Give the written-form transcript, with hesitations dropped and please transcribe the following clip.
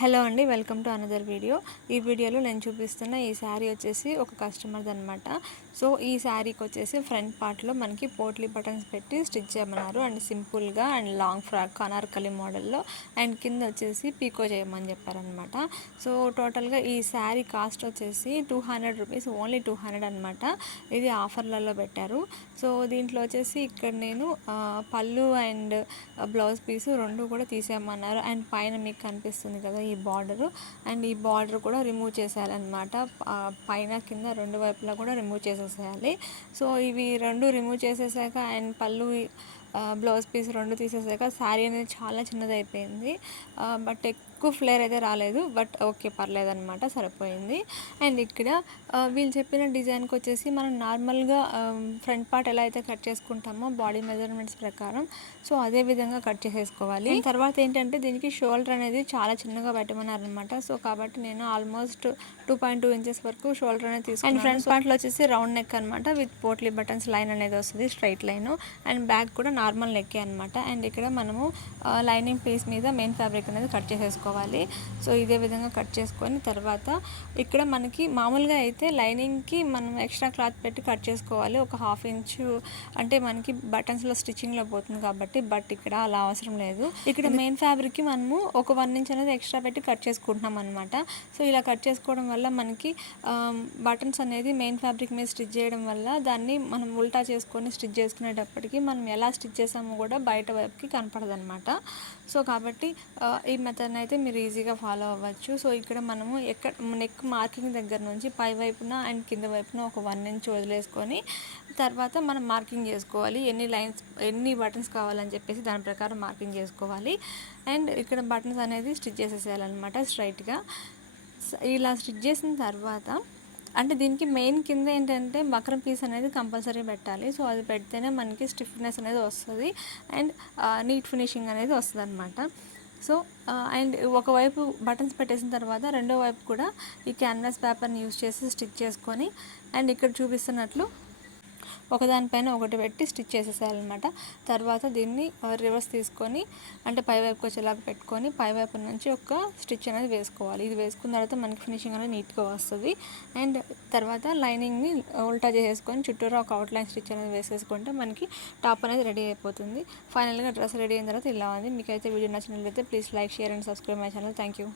Hello అండి, welcome to another video. ఈ వీడియోలో నేను చూపిస్తున్న ఈ శారీ వచ్చేసి ఒక కస్టమర్ది అనమాట. సో ఈ శారీకి వచ్చేసి ఫ్రంట్ పార్ట్లో మనకి పోట్లీ బటన్స్ పెట్టి స్టిచ్ చేయమన్నారు. అండ్ సింపుల్గా అండ్ లాంగ్ ఫ్రాక్ అనార్కలి మోడల్లో అండ్ కింద వచ్చేసి పీకో చేయమని చెప్పారనమాట. సో టోటల్గా ఈ శారీ కాస్ట్ వచ్చేసి 200 రూపీస్, ఓన్లీ 200 అనమాట. ఇది ఆఫర్లలో పెట్టారు. సో దీంట్లో వచ్చేసి ఇక్కడ నేను పళ్ళు అండ్ బ్లౌజ్ పీసు రెండు కూడా తీసేయమన్నారు. అండ్ పైన మీకు కనిపిస్తుంది కదా ఈ బార్డరు, అండ్ ఈ బార్డర్ కూడా రిమూవ్ చేసేయాలన్నమాట. పైన కింద రెండు వైపులా కూడా రిమూవ్ చేసేసేయాలి. సో ఇవి రెండు రిమూవ్ చేసేసాక అండ్ పళ్ళు బ్లౌజ్ పీస్ రెండు తీసేసాక శారీ అనేది చాలా చిన్నది అయిపోయింది. బట్ ఎక్కువ ఫ్లేర్ అయితే రాలేదు, బట్ ఓకే పర్లేదన్నమాట, సరిపోయింది. అండ్ ఇక్కడ వీళ్ళు చెప్పిన డిజైన్కి వచ్చేసి మనం నార్మల్గా ఫ్రంట్ పార్ట్ ఎలా అయితే కట్ చేసుకుంటామో బాడీ మెజర్మెంట్స్ ప్రకారం, సో అదే విధంగా కట్ చేసేసుకోవాలి. తర్వాత ఏంటంటే దీనికి షోల్డర్ అనేది చాలా చిన్నగా పెట్టమన్నారనమాట. సో కాబట్టి నేను ఆల్మోస్ట్ 2.2 ఇంచెస్ వరకు షోల్డర్ అనేది తీసుకున్నాను. అండ్ ఫ్రంట్ పార్ట్లో వచ్చేసి రౌండ్ నెక్ అనమాట, విత్ పోట్లీ బటన్స్ లైన్ అనేది వస్తుంది, స్ట్రైట్ లైన్. అండ్ బ్యాక్ కూడా నార్మల్ నెక్కే అనమాట. అండ్ ఇక్కడ మనము లైనింగ్ పీస్ మీద మెయిన్ ఫ్యాబ్రిక్ అనేది కట్ చేసేసుకోవాలి. సో ఇదే విధంగా కట్ చేసుకొని తర్వాత ఇక్కడ మనకి మామూలుగా అయితే లైనింగ్కి మనం ఎక్స్ట్రా క్లాత్ పెట్టి కట్ చేసుకోవాలి, ఒక 1/2 ఇంచు, అంటే మనకి బటన్స్లో స్టిచ్చింగ్లో పోతుంది కాబట్టి. బట్ ఇక్కడ అలా అవసరం లేదు. ఇక్కడ మెయిన్ ఫ్యాబ్రిక్కి మనము ఒక 1 ఇంచ్ అనేది ఎక్స్ట్రా పెట్టి కట్ చేసుకుంటున్నాం అనమాట. సో ఇలా కట్ చేసుకోవడం వల్ల మనకి బటన్స్ అనేది మెయిన్ ఫ్యాబ్రిక్ మీద స్టిచ్ చేయడం వల్ల దాన్ని మనం ఉల్టా చేసుకొని స్టిచ్ చేసుకునేటప్పటికి మనం ఎలా స్టిచ్ చేసామో కూడా బయట వైపుకి కనపడదు అనమాట. సో కాబట్టి ఈ మెథడ్ని అయితే మీరు ఈజీగా ఫాలో అవ్వచ్చు. సో ఇక్కడ మనము నెక్ మార్కింగ్ దగ్గర నుంచి పై వైపున అండ్ కింద వైపున ఒక 1 ఇంచ్ వదిలేసుకొని తర్వాత మనం మార్కింగ్ చేసుకోవాలి. ఎన్ని బటన్స్ కావాలని చెప్పేసి దాని ప్రకారం మార్కింగ్ చేసుకోవాలి. అండ్ ఇక్కడ బటన్స్ అనేది స్టిచ్ చేసేసేయాలన్నమాట స్ట్రైట్గా. ఇలా స్టిచ్ చేసిన తర్వాత అంటే దీనికి మెయిన్ కింద ఏంటంటే బక్రం పీస్ అనేది కంపల్సరీ పెట్టాలి. సో అది పెడితేనే మనకి స్టిఫ్నెస్ అనేది వస్తుంది అండ్ నీట్ ఫినిషింగ్ అనేది వస్తుంది అనమాట. సో అండ్ ఒకవైపు బటన్స్ పెట్టేసిన తర్వాత రెండో వైపు కూడా ఈ క్యాన్వాస్ పేపర్ని యూజ్ చేసి స్టిచ్ చేసుకొని అండ్ ఇక్కడ చూపిస్తున్నట్లు ఒకదానిపైన ఒకటి పెట్టి స్టిచ్ చేసేసేయాలన్నమాట. తర్వాత దీన్ని రివర్స్ తీసుకొని అంటే పైవైపుకి వచ్చేలాగా పెట్టుకొని పైవైపు నుంచి ఒక స్టిచ్ అనేది వేసుకోవాలి. ఇది వేసుకున్న తర్వాత మనకి ఫినిషింగ్ అనేది నీట్గా వస్తుంది. అండ్ తర్వాత లైనింగ్ని ఉల్టా చేసేసుకొని చుట్టూరా ఒక అవుట్లైన్ స్టిచ్ అనేది వేసేసుకుంటే మనకి టాప్ అనేది రెడీ అయిపోతుంది. ఫైనల్గా డ్రెస్ రెడీ అయిన తర్వాత ఇలా ఉంది. మీకైతే వీడియో నచ్చినట్లయితే please like, share and subscribe my channel. Thank you.